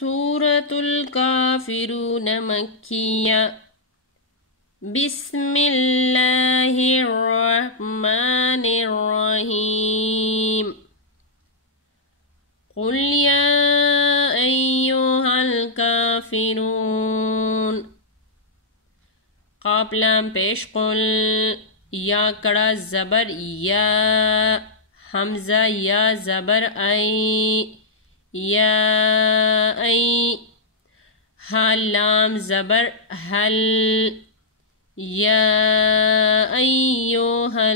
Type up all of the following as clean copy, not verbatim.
سورة الكافرون مكية. بسم الله الرحمن الرحيم. قل يا أيها الكافرون. قاف لام پیش قل، یا کڑا زبر یا، حمزہ یا زبر ای، یا ای، ہا لام زبر حل، یا ایوہا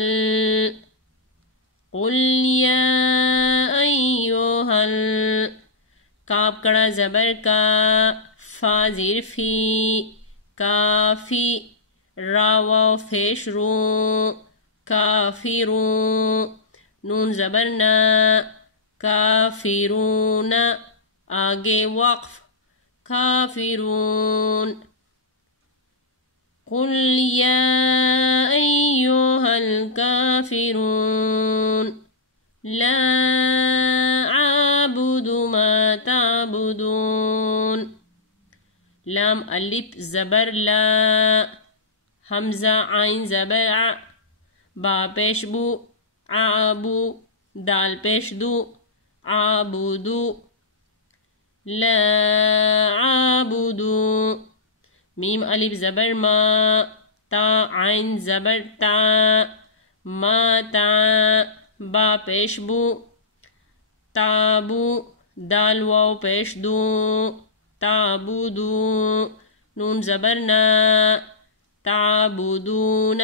قل یا ایوہا، کاف کڑا زبر کا، فا زیر فی، کافی، را واو پیش رو، کافرون، نون زبر نا، کافرون، آگے وقف، کافرون. قل یا ایوہا الکافرون لا عابد ما تعبدون. لام الف زبر لا، حمزہ عین زبر ع، با پیش بو، عابو، دال پیش دو، عابدو، لا عابدو. میم الف زبر ما، تا عین زبر تا، ما تا، با پیش بو، تابو، دال واو پیش دو، تابدو، نون زبر نا، تعبدون،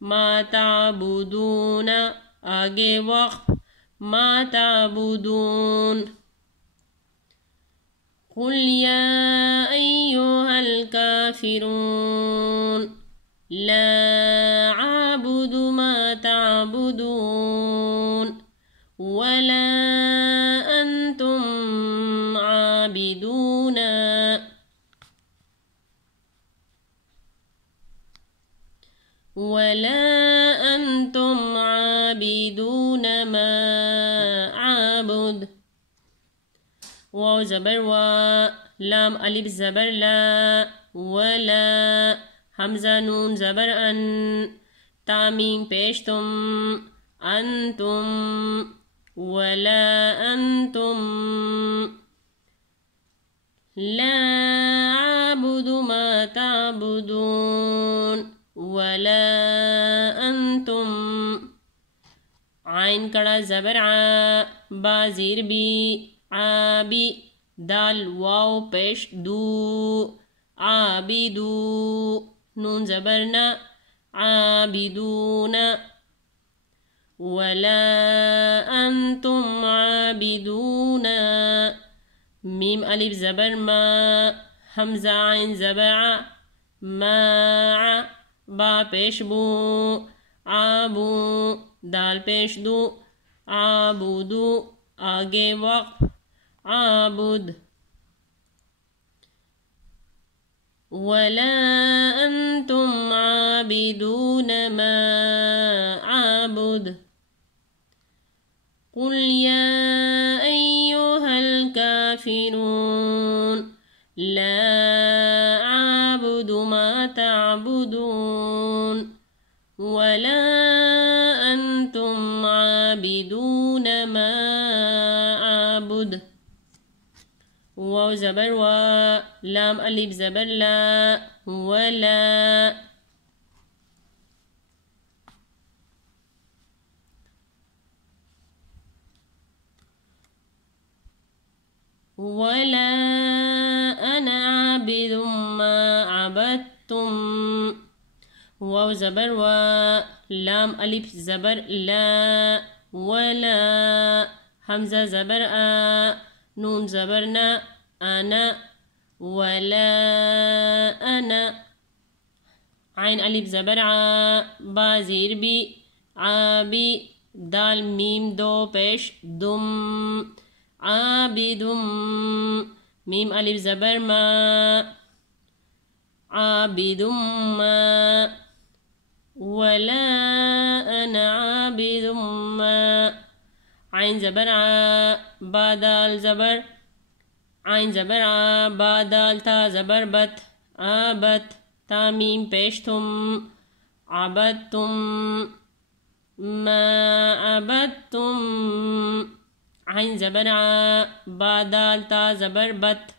ما تعبدون، آگے وقف، ما تعبدون. قل یا ایوہا الکافرون لا عابد ما تعبدون ولا انتم عابدون ما عابد. واو زبر وا، لام الف زبر لا، ولا، حمزہ نون زبر ان، تامیم پیش تم، انتم، ولا انتم، لا عابد ما تعبدون ولا انتم. عین کڑا زبر ع، با زیر بی، عابی، دال واو پیش دو، عابدو، نون زبر نا، عابدون، ولا انتم عابدون. میم الف زبر ما، حمزہ عین زبر ع، ما، با پیش بو، عابو، دال پیش دو، عابدو، آگے وقف، عابد. ولا انتم عابدون ما عابد. قل یا ایوہا الکافرون لا عابد ما تعبدون ولا انتم عابدون ما عابد. واو زبر وا، لام الف زبر لا، ولا، ولا انا عابد ما عبدتم. واو زبر وا، لام الف زبر لا، ولا، حمزہ زبر آ، نون زبر نا، انا، ولا انا، عین الف زبر ع، با زیر بی، عابی، دال میم دو پیش دم، عابدم، میم الف زبر ما، عابدم ما، ولا انا عابد ما، عین زبر ع، با دال زبر عین زبر آ، با دال تا زبر بت، آبت، تا میم پیش تم، عبدتم، ما عبدتم. عین زبر آ، با دال تا زبر بت،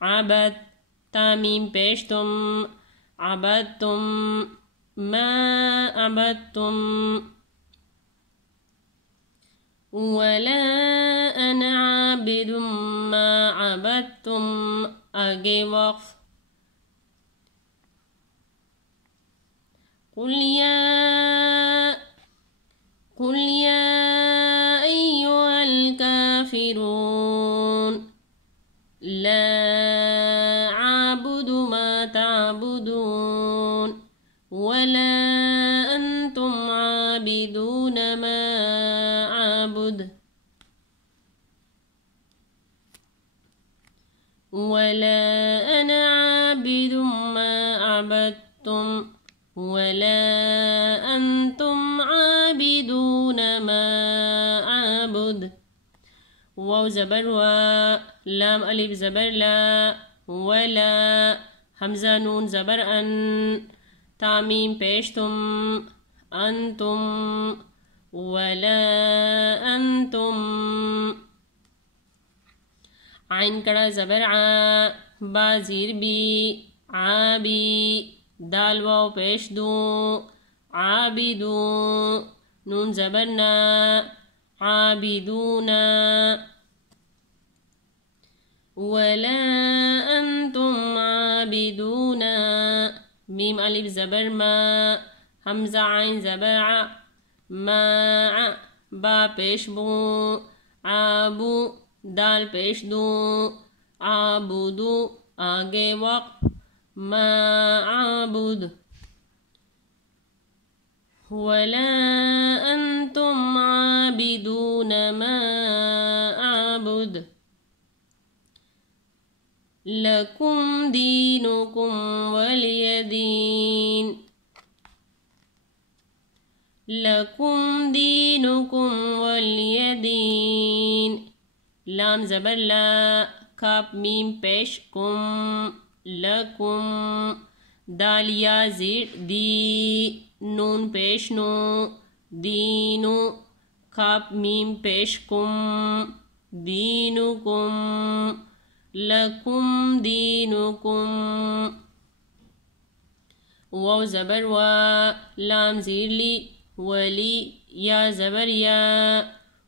عبد، تا میم پیش تم، عبدتم، ما عبدتم. ولا أنا عابد ما عبدتم، آگے وقف. قل يا أيها الكافرون لا أعبد ما تعبدون ولا أنتم عابدون ما أعبد ولا أنا عابد ما عبدتم ولا أنتم عابدون ما أعبد. واو زبر و، لام الف زبر لا، ولا، حمزہ نون زبر ان، تعمیم پیش تم، انتم، ولا انتم. عین کڑا زبر ع، با زیر بی، عابی، دال واو پیش دو، عابدو، نون زبر نا، عابدون. ولا أنتم عابدون، میم الف زبر ما، حمزہ عین زبر ع، ما، با پیش بو، عابو، دال پیش دو، عابدو، آگے وقف. ما عابد. ولا أنتم عابدون ما أعبد لكم دينكم ولي دين. لكم دينكم ولي دين، لام زبر لا، کاف میم پیش کم، لکم، دال یا زیر دی، نون پیش نو، دینو، کاف میم پیش کم، دینکم، لکم دینکم. واو زبر و، لام زیر لی، ولی، یا زبر یا،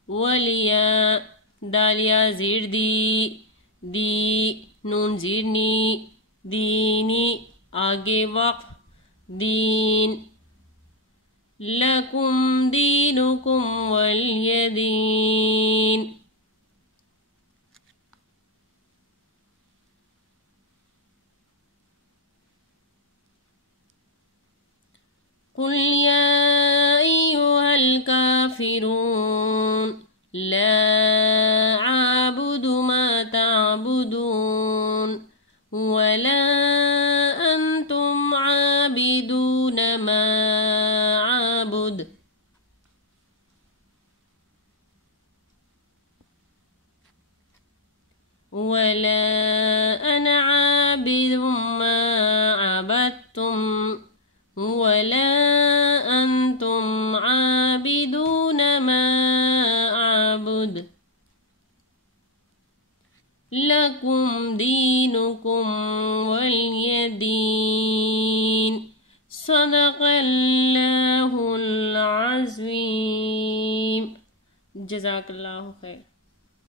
ولیا، دال یا زیر دی، دی، نون زیر نی، دینی، آگے وقف. دین. لکم دینکم ولی دین. قل يا أيها الكافرون لا أعبد ما تعبدون ولا أنتم عابدون ما أعبد ولا أنا عابد ما عبدتم ولا أنتم عابدون ما أعبد لكم دينكم ولي دين. صدق الله العظيم. جزاك الله خير.